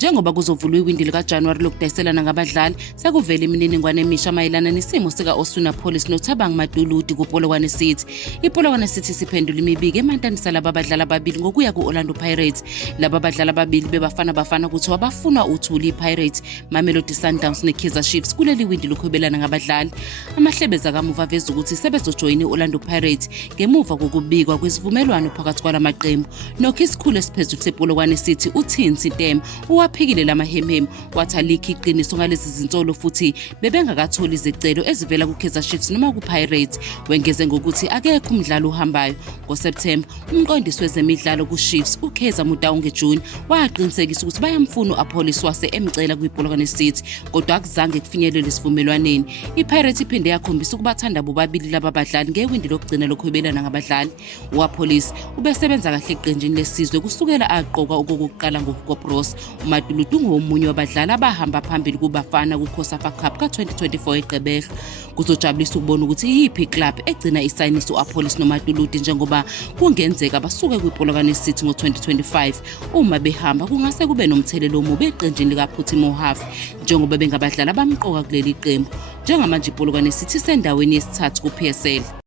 Njengoba kuzovulwa iwindi likaJanuwari lokudayiselana ngabadlali, sekuvele imininingwane emisha mayelana nesimo sika-Osuna Police noThabang Maduludi kuPolokwane City. iPolokwane City siphendula imibiko emantanisa laba badlali ababili ngokuya ku-Orlando Pirates. Laba badlali ababili bebafana kuthiwa bafuna uthuli iPirates, Mamelodi Sundowns neKaizer Chiefs kuleli windi lokuhwebelana ngabadlali. Amahlebeza kamuva aveza ukuthi sebezojoyina i-Orlando Pirates ngemuva kokubikwa kwesivumelwano phakathi kwalamaqembu. Nokho isikhulu esiphezulu sePolokwane City uThin Sitema waphikile lamahemhem wathi alikho iqiniso ngalezi zinsolo futhi bebengakatholi izicelo ezivela kuKaizer Chiefs noma kuPirates. Wengeze ngokuthi akekho umdlalo uhambayo. NgoSepthemba umqondisi wezemidlalo kuChiefs uKaizer Motaung Junior waqinisekisa ukuthi bayamfuna uApollos wase emcela kwiPolokwane City, kodwa akuzange kufinyelele isivumelwaneni. iPirates iphinde yakhombisa ukubathanda bobabili laba badlali ngewindi lokugcina lokuhwebelana ngabadlali. uApollos ubesebenza kahle eqenjini lesizwe kusukela aqoka okokuqala ngoKobros. uMaduludi ungomunye wabadlali abahamba phambili kubafana kuCOSAFA Cup ka-2024 eGqeberha. Kuzojabulisa ukubona ukuthi iyiphi club egcina isayinisa uApollos noMaduludi njengoba kungenzeka basuke kwiPolokwane City ngo-2025. Uma behamba kungase kube nomthelelo omubi eqenjini likaPhuthi Mohave njengoba bengabadlali abamqoka kuleli qembu. Njengamanje iPolokwane City sendaweni yesithathu kuPSL.